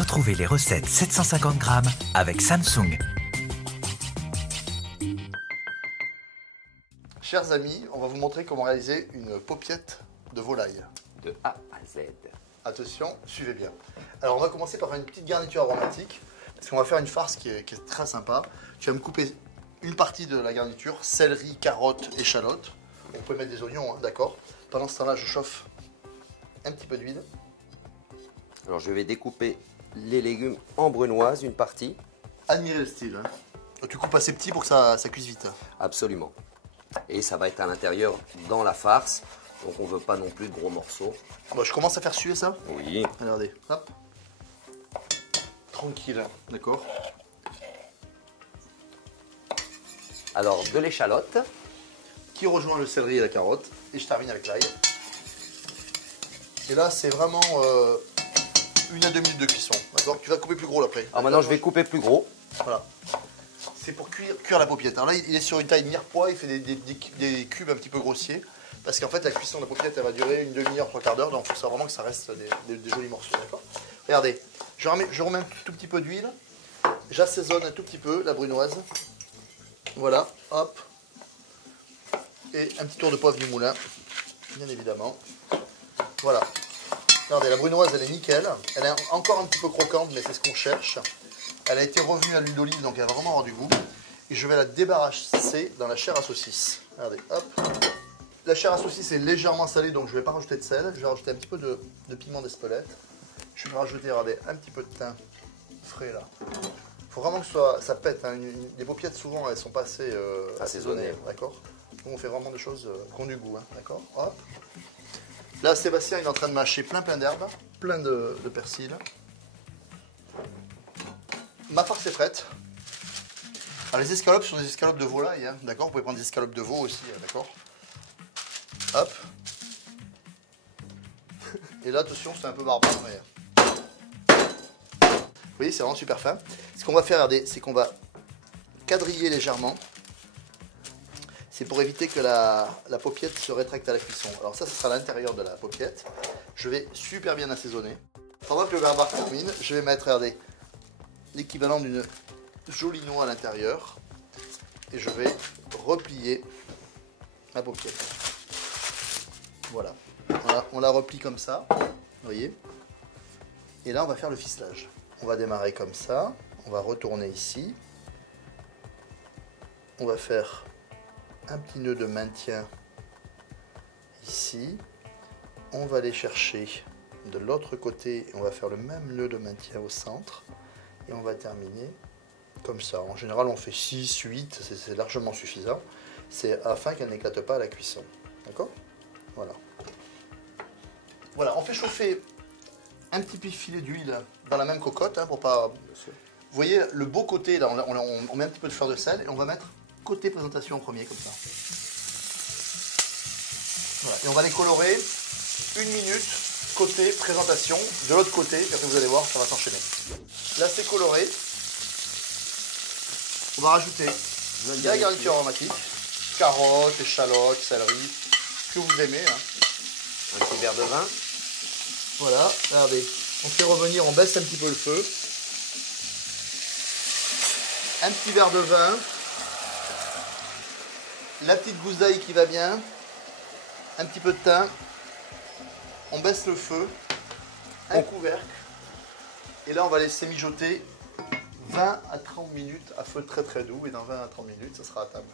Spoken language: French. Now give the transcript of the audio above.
Retrouvez les recettes 750 grammes avec Samsung. Chers amis, on va vous montrer comment réaliser une paupiette de volaille. De A à Z. Attention, suivez bien. Alors on va commencer par faire une petite garniture aromatique, parce qu'on va faire une farce qui est très sympa. Tu vas me couper une partie de la garniture, céleri, carottes, échalotes. On peut mettre des oignons, hein, d'accord. Pendant ce temps-là, je chauffe un petit peu d'huile. Alors je vais découper les légumes en brunoise, une partie. Admirez le style. Hein. Tu coupes assez petit pour que ça cuise vite. Absolument. Et ça va être à l'intérieur dans la farce. Donc on ne veut pas non plus de gros morceaux. Bon, je commence à faire suer ça. Oui. Regardez, hop. Tranquille, d'accord. Alors de l'échalote. Qui rejoint le céleri et la carotte. Et je termine avec l'ail. Et là, c'est vraiment 1 à 2 minutes de cuisson. D'accord. Tu vas couper plus gros après. Alors maintenant, je vais couper plus gros. Voilà. C'est pour cuire la paupiette. Alors là, il est sur une taille mirepoix. Il fait des cubes un petit peu grossiers. Parce qu'en fait, la cuisson de la paupiette, elle va durer une demi-heure, 3/4 d'heure. Donc, il faut vraiment que ça reste des jolis morceaux. D'accord. Regardez. Je remets un tout petit peu d'huile. J'assaisonne un tout petit peu la brunoise. Voilà. Hop. Et un petit tour de poivre du moulin. Bien évidemment. Voilà. Regardez, la brunoise, elle est nickel. Elle est encore un petit peu croquante, mais c'est ce qu'on cherche. Elle a été revue à l'huile d'olive, donc elle va vraiment avoir du goût. Et je vais la débarrasser dans la chair à saucisse. Regardez, hop. La chair à saucisse est légèrement salée, donc je ne vais pas rajouter de sel. Je vais rajouter un petit peu de piment d'Espelette. Je vais rajouter, regardez, un petit peu de thym frais là. Il faut vraiment que ça pète. Hein. Les paupiettes, souvent, elles sont pas assez assaisonnées. D'accord. Donc on fait vraiment des choses qui ont du goût. Hein, d'accord. Hop. Là, Sébastien, il est en train de mâcher plein d'herbes, plein de persil. Ma farce est prête. Alors, les escalopes sont des escalopes de volaille, hein, d'accord. Vous pouvez prendre des escalopes de veau aussi, d'accord. Hop. Et là, attention, c'est un peu barbare, mais... Vous voyez, c'est vraiment super fin. Ce qu'on va faire, regardez, c'est qu'on va quadriller légèrement. C'est pour éviter que la paupiette se rétracte à la cuisson. Alors ça, ce sera à l'intérieur de la paupiette. Je vais super bien assaisonner. Pendant que le barbare termine, je vais mettre, regardez, l'équivalent d'une jolie noix à l'intérieur. Et je vais replier ma paupiette. Voilà. On la replie comme ça. Vous voyez. Et là, on va faire le ficelage. On va démarrer comme ça. On va retourner ici. On va faire un petit nœud de maintien ici. On va aller chercher de l'autre côté. On va faire le même nœud de maintien au centre. Et on va terminer comme ça. En général, on fait 6, 8. C'est largement suffisant. C'est afin qu'elle n'éclate pas à la cuisson. D'accord ? Voilà. Voilà, on fait chauffer un petit filet d'huile dans la même cocotte, hein, pour pas... Vous voyez, le beau côté, là, on met un petit peu de fleur de sel et on va mettre côté présentation en premier, comme ça. Voilà. Et on va les colorer 1 minute côté présentation, de l'autre côté, et après vous allez voir, ça va s'enchaîner. Là, c'est coloré. On va rajouter de la garniture aromatique, carottes, échalotes, céleri, ce que vous aimez. Hein. Un petit verre de vin. Voilà, regardez, on fait revenir, on baisse un petit peu le feu. Un petit verre de vin. La petite gousse d'ail qui va bien. Un petit peu de thym. On baisse le feu. Un couvercle. Et là, on va laisser mijoter 20 à 30 minutes à feu très très doux. Et dans 20 à 30 minutes, ça sera à table.